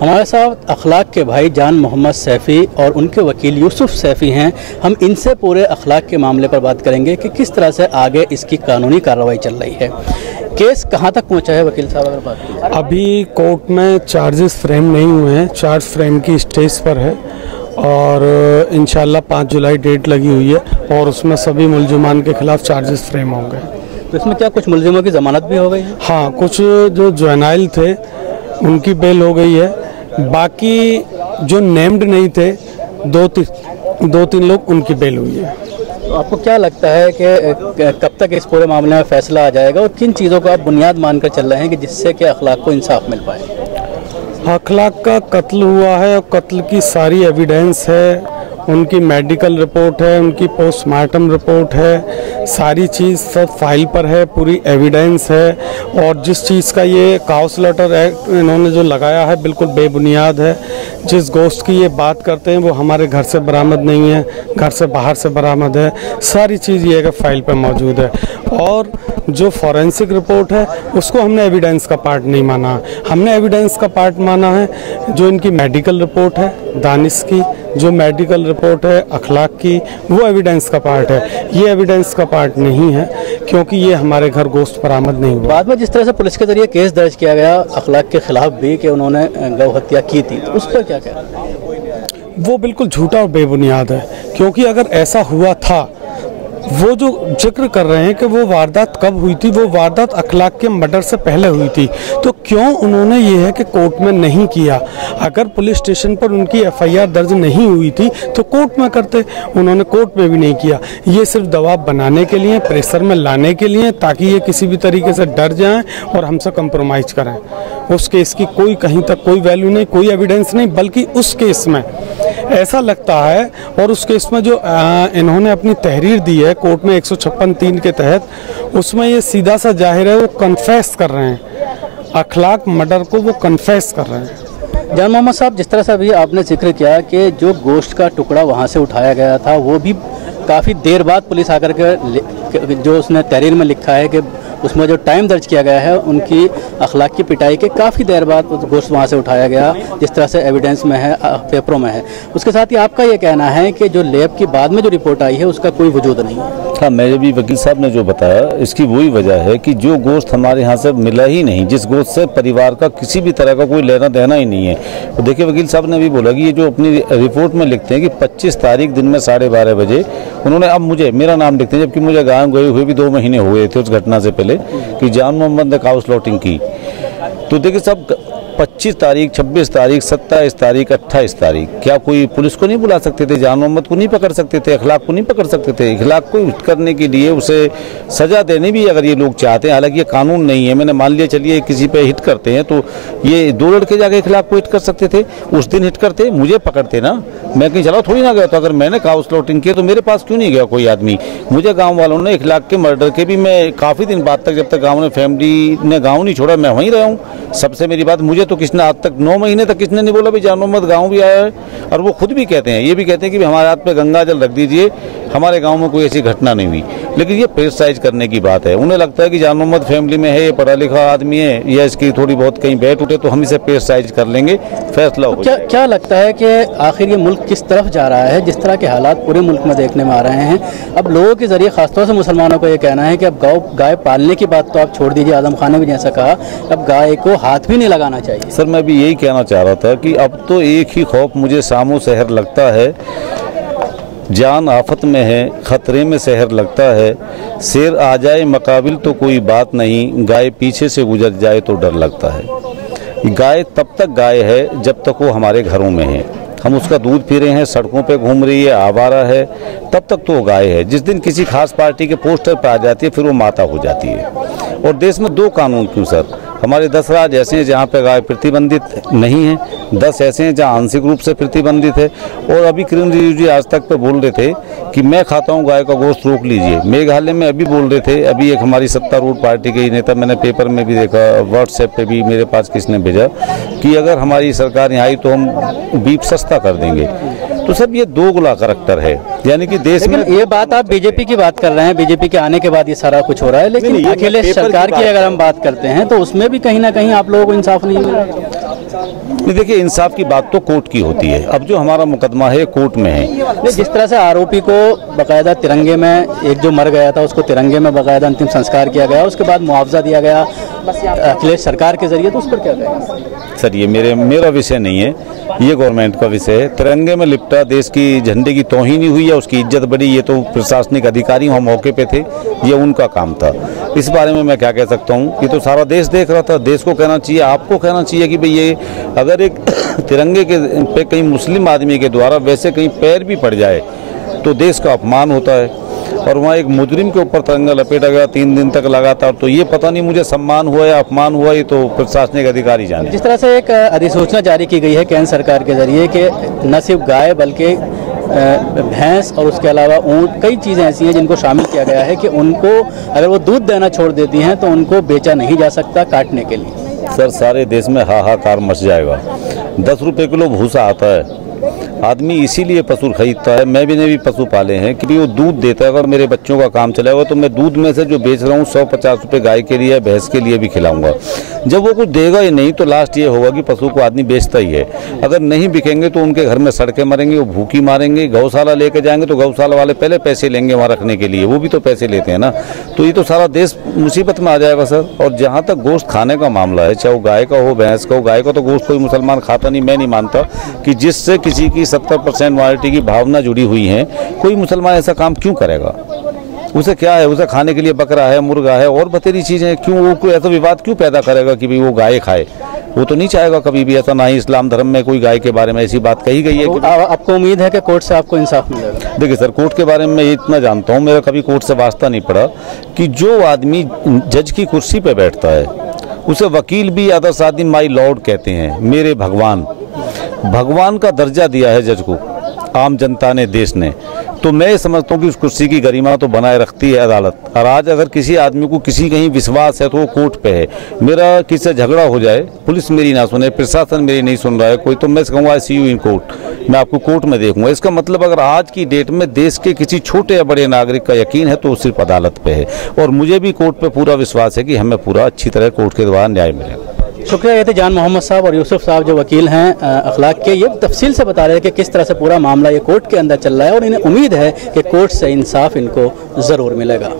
हमारे साथ अखलाक के भाई जान मोहम्मद सैफ़ी और उनके वकील यूसुफ सैफ़ी हैं। हम इनसे पूरे अखलाक के मामले पर बात करेंगे कि किस तरह से आगे इसकी कानूनी कार्रवाई चल रही है। केस कहां तक पहुंचा है वकील साहब, अगर बात की? अभी कोर्ट में चार्जेस फ्रेम नहीं हुए हैं, चार्ज फ्रेम की स्टेज पर है और इंशाल्लाह 5 जुलाई डेट लगी हुई है और उसमें सभी मुलजिमान के खिलाफ चार्जेस फ्रेम होंगे। तो इसमें क्या कुछ मुलजिमों की जमानत भी हो गई है? हाँ, कुछ जो जुवेनाइल थे उनकी बेल हो गई है, बाकी जो नेम्ड नहीं थे दो तीन लोग उनकी बेल हुई है। तो आपको क्या लगता है कि कब तक इस पूरे मामले में फैसला आ जाएगा और किन चीज़ों को आप बुनियाद मानकर चल रहे हैं कि जिससे कि अखलाक को इंसाफ मिल पाए? अखलाक का कत्ल हुआ है और कत्ल की सारी एविडेंस है, उनकी मेडिकल रिपोर्ट है, उनकी पोस्टमार्टम रिपोर्ट है, सारी चीज़ सब फाइल पर है, पूरी एविडेंस है। और जिस चीज़ का ये काउस लेटर एक्ट इन्होंने जो लगाया है बिल्कुल बेबुनियाद है। जिस गोश्त की ये बात करते हैं वो हमारे घर से बरामद नहीं है, घर से बाहर से बरामद है। सारी चीज़ ये है फाइल पर मौजूद है और जो फॉरेंसिक रिपोर्ट है उसको हमने एविडेंस का पार्ट नहीं माना। हमने एविडेंस का पार्ट माना है जो इनकी मेडिकल रिपोर्ट है, दानिश की जो मेडिकल रिपोर्ट है अखलाक की, वो एविडेंस का पार्ट है। ये एविडेंस का पार्ट नहीं है क्योंकि ये हमारे घर गोश्त बरामद नहीं हुआ। बाद में जिस तरह से पुलिस के जरिए केस दर्ज किया गया अखलाक के खिलाफ भी कि उन्होंने गौ हत्या की थी, तो उस पर क्या कहना? वो बिल्कुल झूठा और बेबुनियाद है, क्योंकि अगर ऐसा हुआ था, वो जो जिक्र कर रहे हैं कि वो वारदात कब हुई थी, वो वारदात अखलाक के मर्डर से पहले हुई थी, तो क्यों उन्होंने ये है कि कोर्ट में नहीं किया? अगर पुलिस स्टेशन पर उनकी एफआईआर दर्ज नहीं हुई थी तो कोर्ट में करते, उन्होंने कोर्ट में भी नहीं किया। ये सिर्फ दबाव बनाने के लिए, प्रेशर में लाने के लिए, ताकि ये किसी भी तरीके से डर जाएं और हमसे कंप्रोमाइज़ करें। उस केस की कोई कहीं तक कोई वैल्यू नहीं, कोई एविडेंस नहीं, बल्कि उस केस में ऐसा लगता है और उस केस में जो इन्होंने अपनी तहरीर दी है कोर्ट में 156(3) के तहत, उसमें ये सीधा सा जाहिर है वो कन्फेस कर रहे हैं, अखलाक मर्डर को वो कन्फेस कर रहे हैं। जान मोहम्मद साहब, जिस तरह से अभी आपने जिक्र किया कि जो गोश्त का टुकड़ा वहाँ से उठाया गया था वो भी काफ़ी देर बाद पुलिस आकर के जो उसने तहरीर में लिखा है कि उसमें जो टाइम दर्ज किया गया है उनकी अखलाक की पिटाई के काफ़ी देर बाद गोश्त वहाँ से उठाया गया, जिस तरह से एविडेंस में है, पेपरों में है। उसके साथ ही आपका ये कहना है कि जो लैब की बाद में जो रिपोर्ट आई है उसका कोई वजूद नहीं है? हाँ, मेरे भी वकील साहब ने जो बताया इसकी वही वजह है कि जो गोश्त हमारे यहाँ से मिला ही नहीं, जिस गोश्त से परिवार का किसी भी तरह का कोई लेना देना ही नहीं है। तो देखिए, वकील साहब ने भी बोला कि ये जो अपनी रिपोर्ट में लिखते हैं कि 25 तारीख दिन में 12:30 बजे उन्होंने अब मेरा नाम लिखते हैं, जबकि मुझे गाँव गए हुए भी 2 महीने हुए थे उस घटना से पहले कि जान मोहम्मद ने काउस लॉटिंग की। तो देखिए सब 25 तारीख, 26 तारीख, 27 तारीख, 28 तारीख, क्या कोई पुलिस को नहीं बुला सकते थे? जान मोहम्मद को नहीं पकड़ सकते थे? अखलाक को नहीं पकड़ सकते थे? अखलाक को हिट करने के लिए उसे सजा देने भी अगर ये लोग चाहते हैं, हालांकि ये कानून नहीं है, मैंने मान लिया चलिए किसी पे हिट करते हैं तो ये 2 लड़के जाके अखलाक को हिट कर सकते थे, उस दिन हिट करते, मुझे पकड़ते ना, मैं कहीं चला थोड़ी ना गया। तो अगर मैंने काउस लॉटिंग किया तो मेरे पास क्यों नहीं गया कोई आदमी? मुझे गाँव वालों ने अखलाक के मर्डर के भी, मैं काफ़ी दिन बाद तक, जब तक गाँव ने फैमिली ने गाँव नहीं छोड़ा, मैं वहीं रहा हूँ। सबसे मेरी बात, मुझे तो किसने आज तक 9 महीने तक किसने नहीं बोला भी जान मोहम्मद गाँव भी आया है, और वो खुद भी कहते हैं, ये भी कहते हैं कि हमारे हाथ पे गंगा जल रख दीजिए, हमारे गांव में कोई ऐसी घटना नहीं हुई। लेकिन ये प्रेसाइज करने की बात है, उन्हें लगता है कि जान मोहम्मद फैमिली में है, ये पढ़ा लिखा आदमी है, या इसकी थोड़ी बहुत कहीं बैठ उठे तो हम इसे प्रेसाइज कर लेंगे, फैसला हो। क्या लगता है कि आखिर ये मुल्क किस तरफ जा रहा है? जिस तरह के हालात पूरे मुल्क में देखने में आ रहे हैं, अब लोगों के जरिए खासतौर से मुसलमानों का ये कहना है कि अब गाय पालने की बात तो आप छोड़ दीजिए, आजम खान ने भी जैसा कहा, अब गाय को हाथ भी नहीं लगाना चाहिए। सर, मैं भी यही कहना चाह रहा था कि अब तो एक ही खौफ मुझे सामो शहर लगता है, जान आफत में है, खतरे में शहर लगता है, शेर आ जाए मकाबिल तो कोई बात नहीं, गाय पीछे से गुजर जाए तो डर लगता है। गाय तब तक गाय है जब तक वो हमारे घरों में है, हम उसका दूध पी रहे हैं, सड़कों पे घूम रही है, आवारा है, तब तक तो वो गाय है। जिस दिन किसी खास पार्टी के पोस्टर पे आ जाती है फिर वो माता हो जाती है। और देश में 2 कानून क्यों सर? हमारे 10 राज्य ऐसे हैं जहाँ पे गाय प्रतिबंधित नहीं है, 10 ऐसे हैं जहाँ आंशिक रूप से प्रतिबंधित है। और अभी किरण रिजिजू जी आज तक पे बोल रहे थे कि मैं खाता हूँ गाय का गोश्त, रोक लीजिए। मेघालय में अभी बोल रहे थे, अभी एक हमारी सत्तारूढ़ पार्टी के नेता, मैंने पेपर में भी देखा, व्हाट्सएप पे भी मेरे पास किसने भेजा कि अगर हमारी सरकार यहाँ आई तो हम बीफ सस्ता कर देंगे। तो सब ये 2 गुला करैक्टर है, यानी कि देश में। ये बात आप बीजेपी की बात कर रहे हैं, बीजेपी के आने के बाद ये सारा कुछ हो रहा है, लेकिन अखिलेश सरकार की अगर हम बात करते हैं तो उसमें भी कहीं ना कहीं आप लोगों को इंसाफ नहीं मिल रहा। नहीं, देखिए इंसाफ की बात तो कोर्ट की होती है। अब जो हमारा मुकदमा है कोर्ट में है। जिस तरह से आरोपी को बाकायदा तिरंगे में, एक जो मर गया था उसको तिरंगे में बाकायदा अंतिम संस्कार किया गया, उसके बाद मुआवजा दिया गया अखिलेश सरकार के जरिए, तो उस पर क्या कहेंगे? सर ये मेरा विषय नहीं है, ये गवर्नमेंट का विषय है। तिरंगे में लिपटा देश की झंडे की तौहीन हुई है, उसकी इज्जत बढ़ी, ये तो प्रशासनिक अधिकारी वहाँ मौके पे थे, ये उनका काम था। इस बारे में मैं क्या कह सकता हूँ, ये तो सारा देश देख रहा था। देश को कहना चाहिए, आपको कहना चाहिए कि भाई ये अगर एक तिरंगे के पे कहीं मुस्लिम आदमी के द्वारा वैसे कहीं पैर भी पड़ जाए तो देश का अपमान होता है। और वहाँ एक मुजरिम के ऊपर तिरंगा लपेटा गया 3 दिन तक लगातार, तो ये पता नहीं मुझे सम्मान हुआ या अपमान हुआ, ये तो प्रशासनिक अधिकारी जाने। जिस तरह से एक अधिसूचना जारी की गई है केंद्र सरकार के जरिए कि न सिर्फ गाय बल्कि भैंस और उसके अलावा ऊँट, कई चीज़ें ऐसी हैं जिनको शामिल किया गया है कि उनको अगर वो दूध देना छोड़ देती हैं तो उनको बेचा नहीं जा सकता काटने के लिए। सर सारे देश में हाहाकार मच जाएगा। 10 रुपये किलो भूसा आता है, आदमी इसीलिए पशु खरीदता है। मैं भी पशु पाले हैं कि वो दूध देता है। अगर मेरे बच्चों का काम चलेगा तो मैं दूध में से जो बेच रहा हूँ 150 रुपये गाय के लिए, भैंस के लिए भी खिलाऊंगा। जब वो कुछ देगा ही नहीं तो लास्ट ये होगा कि पशु को आदमी बेचता ही है। अगर नहीं बिकेंगे तो उनके घर में सड़के मरेंगे, वो भूखी मारेंगे। गौशाला लेके जाएंगे तो गौशाला वाले पहले पैसे लेंगे वहाँ रखने के लिए, वो भी तो पैसे लेते हैं ना। तो ये तो सारा देश मुसीबत में आ जाएगा सर। और जहाँ तक गोश्त खाने का मामला है, चाहे वो गाय का हो भैंस का हो, गाय का तो गोश्त कोई मुसलमान खाता नहीं। मैं नहीं मानता कि जिससे किसी की 70% माइनॉरिटी की भावना जुड़ी हुई है, कोई मुसलमान ऐसा काम क्यों करेगा? उसे क्या है, उसे खाने के लिए बकरा है, मुर्गा है और बतेरी चीज़ें, क्यों वो कोई ऐसा विवाद क्यों पैदा करेगा कि भाई वो गाय खाए? वो तो नहीं चाहेगा कभी भी ऐसा, ना ही इस्लाम धर्म में कोई गाय के बारे में ऐसी बात कही गई है कि आपको उम्मीद है कि कोर्ट से आपको इंसाफ मिलेगा? देखिए सर, कोर्ट के बारे में मैं इतना जानता हूँ, मेरा कभी कोर्ट से वास्ता नहीं पड़ा कि जो आदमी जज की कुर्सी पर बैठता है उसे वकील भी अदर्स आदमी माई लॉर्ड कहते हैं, मेरे भगवान का दर्जा दिया है जज को आम जनता ने, देश ने। तो मैं समझता हूँ कि उस कुर्सी की गरिमा तो बनाए रखती है अदालत। और आज अगर किसी आदमी को किसी कहीं विश्वास है तो वो कोर्ट पे है। मेरा किसी से झगड़ा हो जाए, पुलिस मेरी ना सुने, प्रशासन मेरी नहीं सुन रहा है कोई, तो मैं कहूँगा आई सी यू इन कोर्ट, मैं आपको कोर्ट में देखूंगा। इसका मतलब अगर आज की डेट में देश के किसी छोटे या बड़े नागरिक का यकीन है तो वो सिर्फ अदालत पे है। और मुझे भी कोर्ट पे पूरा विश्वास है कि हमें पूरा अच्छी तरह कोर्ट के द्वारा न्याय मिलेगा। शुक्रिया। ये थे जान मोहम्मद साहब और यूसुफ साहब जो वकील हैं अखलाक के। ये तफसील से बता रहे हैं कि किस तरह से पूरा मामला ये कोर्ट के अंदर चल रहा है और इन्हें उम्मीद है कि कोर्ट से इंसाफ इनको ज़रूर मिलेगा।